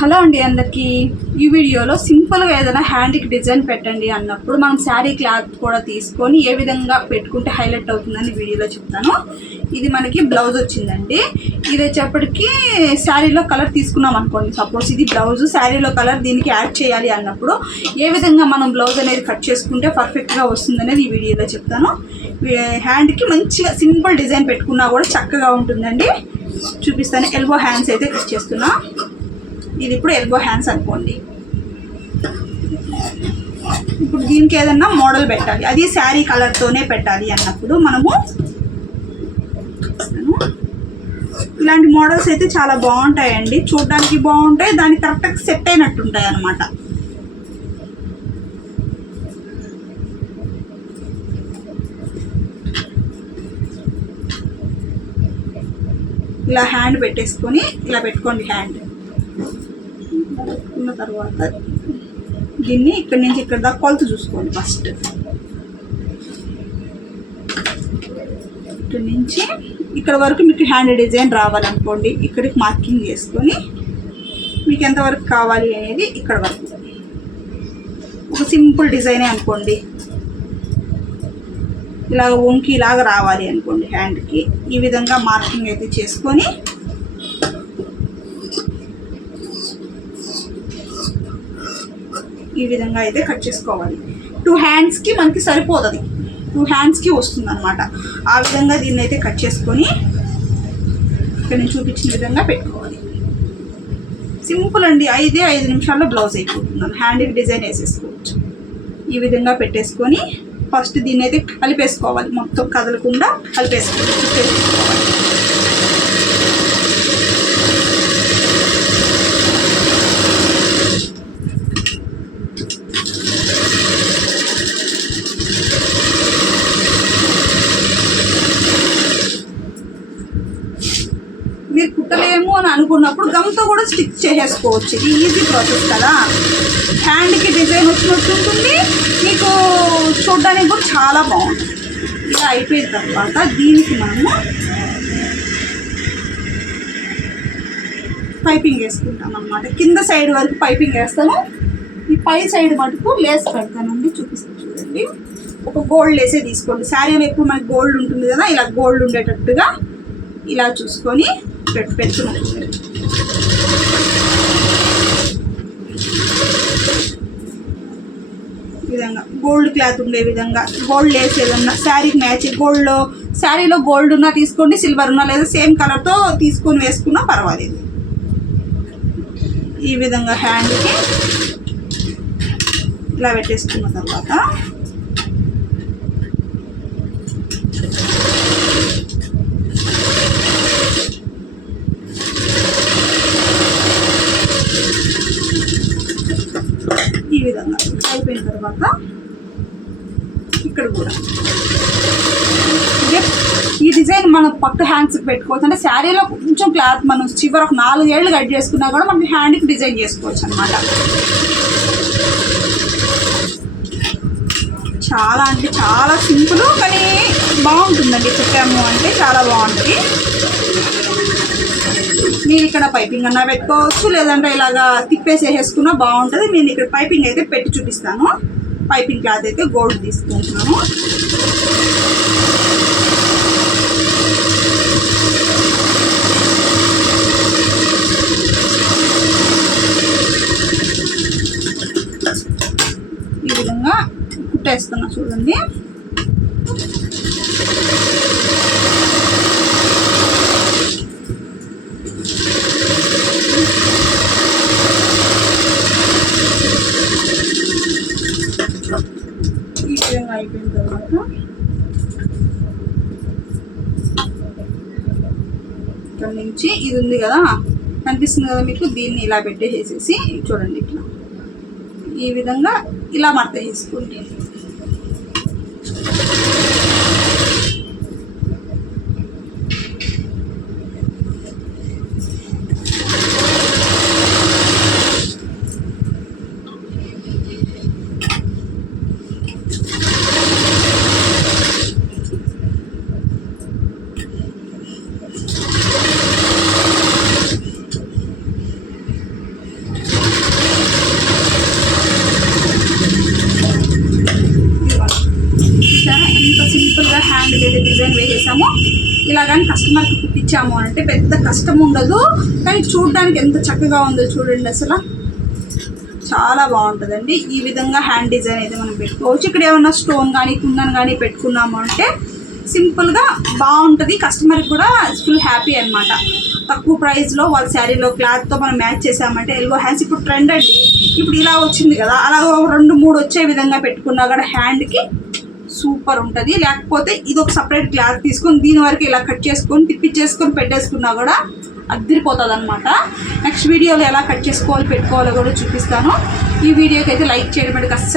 Hello అండి అందరికీ. ఈ వీడియోలో సింపుల్గా ఏదైనా హ్యాండ్కి డిజైన్ పెట్టండి అన్నప్పుడు మనం శారీ క్లాత్ కూడా తీసుకొని ఏ విధంగా పెట్టుకుంటే హైలైట్ అవుతుందని వీడియోలో చెప్తాను. ఇది మనకి బ్లౌజ్ వచ్చిందండి. ఇది వచ్చేప్పటికి శారీలో కలర్ తీసుకున్నాం అనుకోండి. సపోజ్ ఇది బ్లౌజ్, శారీలో కలర్ దీనికి యాడ్ చేయాలి అన్నప్పుడు ఏ విధంగా మనం బ్లౌజ్ అనేది కట్ చేసుకుంటే పర్ఫెక్ట్గా వస్తుందనేది ఈ వీడియోలో చెప్తాను. హ్యాండ్కి మంచిగా సింపుల్ డిజైన్ పెట్టుకున్నా కూడా చక్కగా ఉంటుందండి. చూపిస్తాను. ఎల్బో హ్యాండ్స్ అయితే కట్ చేస్తున్నా. ఇది ఇప్పుడు ఎల్బో హ్యాండ్స్ అనుకోండి. ఇప్పుడు దీనికి ఏదన్నా మోడల్ పెట్టాలి, అది శారీ కలర్తోనే పెట్టాలి అన్నప్పుడు మనము ఇలాంటి మోడల్స్ అయితే చాలా బాగుంటాయండి. చూడడానికి బాగుంటాయి, దానికి కరెక్ట్గా సెట్ అయినట్టుంటాయి అన్నమాట. ఇలా హ్యాండ్ పెట్టేసుకొని ఇలా పెట్టుకోండి. హ్యాండ్ పెట్టుకున్న తర్వాత దీన్ని ఇక్కడి నుంచి ఇక్కడ దాకా కొలత చూసుకోండి. ఫస్ట్ ఇక్కడ నుంచి ఇక్కడ వరకు మీకు హ్యాండ్ డిజైన్ రావాలనుకోండి. ఇక్కడికి మార్కింగ్ చేసుకొని మీకు ఎంతవరకు కావాలి అనేది ఇక్కడ వరకు ఒక సింపుల్ డిజైనే అనుకోండి. ఇలాగ వంకి ఇలాగ రావాలి అనుకోండి. హ్యాండ్కి ఈ విధంగా మార్కింగ్ అయితే చేసుకొని ఈ విధంగా అయితే కట్ చేసుకోవాలి. 2 హ్యాండ్స్కి మనకి సరిపోతుంది, 2 హ్యాండ్స్కి వస్తుంది అనమాట. ఆ విధంగా దీన్ని అయితే కట్ చేసుకొని ఇక్కడ నేను చూపించిన విధంగా పెట్టుకోవాలి. సింపుల్ అండి. 5 నిమిషాల్లో బ్లౌజ్ అయిపోతుంది. హ్యాండ్కి డిజైన్ వేసేసుకోవచ్చు. ఈ విధంగా పెట్టేసుకొని ఫస్ట్ దీన్ని అయితే కలిపేసుకోవాలి. మొత్తం కదలకుండా కలిపేసుకోవాలి. మీరు కుట్టలేము అని అనుకున్నప్పుడు గమ్తో కూడా స్టిక్ చేసేసుకోవచ్చు. ఇది ఈజీ ప్రాసెస్ కదా. హ్యాండ్కి డిజైన్ వచ్చినట్టు ఉంటుంది, మీకు చూడడానికి కూడా చాలా బాగుంటుంది. ఇలా అయిపోయిన తర్వాత దీనికి మనము పైపింగ్ వేసుకుంటాం అన్నమాట. కింద సైడ్ వరకు పైపింగ్ వేస్తాను. ఈ పై సైడ్ మటుకు లేస్ పెడతానండి. చూపిస్తాను చూడండి. ఒక గోల్డ్ లేసే తీసుకోండి. శారీలో ఎక్కువ మనకి గోల్డ్ ఉంటుంది కదా, ఇలా గోల్డ్ ఉండేటట్టుగా ఇలా చూసుకొని పెట్టుకున్నాను. ఈ విధంగా గోల్డ్ క్లాత్ ఉండే విధంగా గోల్డ్ లేస్ ఏదన్నా శారీకి మ్యాచ్, శారీలో గోల్డ్ ఉన్నా తీసుకోండి, సిల్వర్ ఉన్నా లేదా సేమ్ కలర్తో తీసుకొని వేసుకున్నా పర్వాలేదు. ఈ విధంగా హ్యాండ్కి ఇలా పెట్టేసుకున్న తర్వాత ఈ విధంగా అయిపోయిన తర్వాత ఇక్కడ కూడా ఈ డిజైన్ మనం పట్టు హ్యాండ్స్కి పెట్టుకోవచ్చు. అంటే శారీలో కొంచెం క్లాత్ మనం చివరి ఒక 4 ఏళ్ళు కట్ చేసుకున్నా కూడా మనం హ్యాండ్కి డిజైన్ చేసుకోవచ్చు అనమాట. చాలా అంటే చాలా సింపుల్, కానీ బాగుంటుందండి. కుట్టాము అంటే చాలా బాగుంటుంది. మీరు ఇక్కడ పైపింగ్ అన్నా పెట్టుకోవచ్చు, లేదంటే ఇలాగా తిప్పేసేసుకున్నా బాగుంటుంది. నేను ఇక్కడ పైపింగ్ అయితే పెట్టి చూపిస్తాను. పైపింగ్ క్లాత్ అయితే గోల్డ్ తీసుకుంటున్నాను. ఈ విధంగా కుట్టేస్తున్నా చూడండి. ఈ విధంగా అయిపోయిన తర్వాత ఇక్కడ నుంచి ఇది ఉంది కదా, కనిపిస్తుంది కదా మీకు, దీన్ని ఇలా పెట్టేసేసి చూడండి. ఇట్లా ఈ విధంగా ఇలా మడత చేసుకోండి. కానీ కస్టమర్కి కుట్టించాము అంటే పెద్ద కష్టం ఉండదు, కానీ చూడడానికి ఎంత చక్కగా ఉందో చూడండి. అసలు చాలా బాగుంటుందండి. ఈ విధంగా హ్యాండ్ డిజైన్ అయితే మనం పెట్టుకోవచ్చు. ఇక్కడ ఏమన్నా స్టోన్ కానీ కుందన్ కానీ పెట్టుకున్నాము అంటే సింపుల్గా బాగుంటుంది, కస్టమర్కి కూడా ఫుల్ హ్యాపీ అనమాట. తక్కువ ప్రైస్లో వాళ్ళ శారీలో క్లాత్తో మనం మ్యాచ్ చేసామంటే ఎల్బో హ్యాండ్స్ ఇప్పుడు ట్రెండ్ అండి. ఇప్పుడు ఇలా వచ్చింది కదా, అలా 2-3 వచ్చే విధంగా పెట్టుకున్నా కూడా హ్యాండ్కి సూపర్ ఉంటుంది. లేకపోతే ఇది ఒక సపరేట్ క్లాత్ తీసుకొని దీని వరకు ఇలా కట్ చేసుకొని తిప్పించేసుకొని పెట్టేసుకున్నా కూడా అద్దరిపోతుంది అనమాట. నెక్స్ట్ వీడియోలో ఎలా కట్ చేసుకోవాలి పెట్టుకోవాలో కూడా చూపిస్తాను. ఈ వీడియోకి అయితే లైక్ చేయడం అస్సలు